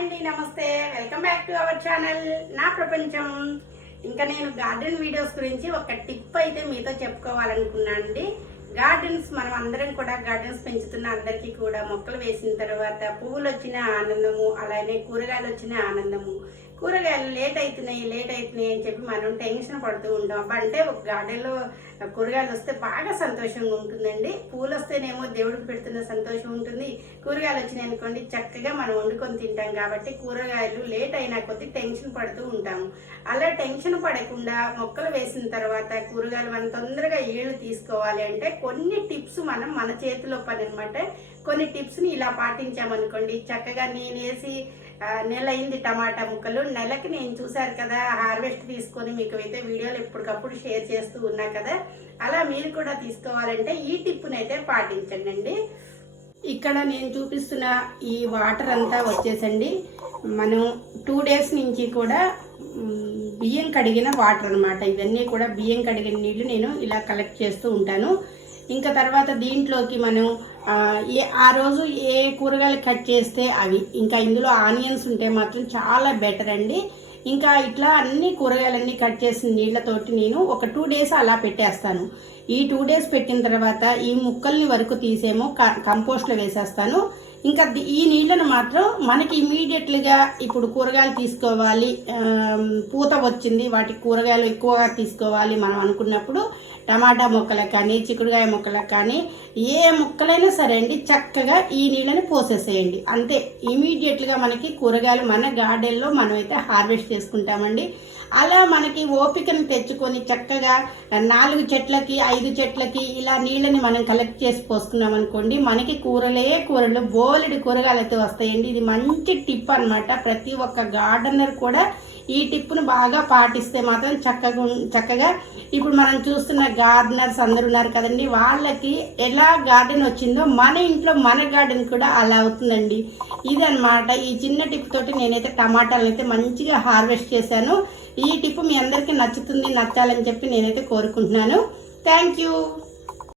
అండి, నమస్తే. Welcome back to our channel నా ప్రపంచం. ఇంకా నేను గార్డెన్ వీడియోస్ గురించి ఒక టిప్ అయితే మీతో చెప్పుకోవాలనుకున్నాను అండి. గార్డెన్స్ మనం అందరం కూడా గార్డెన్స్ పెంచుతున్న అందరికీ కూడా మొక్కలు వేసిన తర్వాత పువ్వులు వచ్చిన ఆనందము, అలానే కూరగాయలు వచ్చిన ఆనందము. కూరగాయలు లేట్ అవుతున్నాయి అని చెప్పి మనం టెన్షన్ పడుతూ ఉంటాం. అంటే ఒక గార్డెన్లో కూరగాయలు వస్తే బాగా సంతోషంగా ఉంటుందండి. పూలు వస్తేనేమో దేవుడికి పెడుతున్న సంతోషం ఉంటుంది. కూరగాయలు వచ్చినాయి అనుకోండి చక్కగా మనం వండుకొని తింటాం. కాబట్టి కూరగాయలు లేట్ అయినా కొద్దీ టెన్షన్ పడుతూ ఉంటాము. అలా టెన్షన్ పడకుండా మొక్కలు వేసిన తర్వాత కూరగాయలు మనం తొందరగా ఏళ్ళు తీసుకోవాలి అంటే కొన్ని టిప్స్ మన చేతిలో పని అనమాట. కొన్ని టిప్స్ని ఇలా పాటించామనుకోండి చక్కగా నేను వేసి నెల అయింది టమాటా ముక్కలు. నెలకి నేను చూశారు కదా హార్వెస్ట్ తీసుకొని మీకు అయితే వీడియోలు ఎప్పటికప్పుడు షేర్ చేస్తూ ఉన్నా కదా, అలా మీరు కూడా తీసుకోవాలంటే ఈ టిప్ని అయితే పాటించండి. ఇక్కడ నేను చూపిస్తున్న ఈ వాటర్ అంతా వచ్చేసండి మనం 2 days నుంచి కూడా బియ్యం కడిగిన వాటర్ అనమాట. ఇవన్నీ కూడా బియ్యం కడిగిన నీళ్లు నేను ఇలా కలెక్ట్ చేస్తూ ఉంటాను. ఇంకా తర్వాత దీంట్లోకి మనం ఆ రోజు ఏ కూరగాయలు కట్ చేస్తే అవి, ఇంకా ఇందులో ఆనియన్స్ ఉంటే మాత్రం చాలా బెటర్ అండి. ఇంకా ఇట్లా అన్ని కూరగాయలన్నీ కట్ చేసిన నీళ్ళతోటి నేను ఒక 2 days అలా పెట్టేస్తాను. ఈ 2 days పెట్టిన తర్వాత ఈ ముక్కల్ని వరకు తీసేమో కంపోస్ట్లో వేసేస్తాను. ఇంకా ఈ నీళ్ళను మాత్రం మనకి ఇమీడియట్లుగా ఇప్పుడు కూరగాయలు తీసుకోవాలి, పూత వచ్చింది, వాటికి కూరగాయలు ఎక్కువగా తీసుకోవాలి మనం అనుకున్నప్పుడు టమాటా మొక్కలకు కానీ చిక్కుడుకాయ మొక్కలకు కానీ ఏ మొక్కలైనా సరే అండి చక్కగా ఈ నీళ్ళని పోసేసేయండి. అంతే, ఇమీడియట్లుగా మనకి కూరగాయలు మన గార్డెన్లో మనమైతే హార్వెస్ట్ చేసుకుంటామండి. అలా మనకి ఓపికను తెచ్చుకొని చక్కగా 4 చెట్లకి 5 చెట్లకి ఇలా నీళ్ళని మనం కలెక్ట్ చేసి పోసుకున్నాం అనుకోండి మనకి కూరలు బోలెడు కూరగాయలు అయితే వస్తాయండి. ఇది మంచి టిప్ అనమాట. ప్రతి ఒక్క గార్డెనర్ కూడా ఈ టిప్ను బాగా పాటిస్తే మాత్రం చక్కగా ఇప్పుడు మనం చూస్తున్న గార్డెనర్స్ అందరు ఉన్నారు కదండి, వాళ్ళకి ఎలా గార్డెన్ వచ్చిందో మన ఇంట్లో మన గార్డెన్ కూడా అలా అవుతుందండి. ఇదనమాట ఈ చిన్న టిప్ తోటి నేనైతే టమాటాలను అయితే మంచిగా హార్వెస్ట్ చేశాను. ఈ టిప్ మీ అందరికీ నచ్చాలని చెప్పి నేనైతే కోరుకుంటున్నాను. Thank you.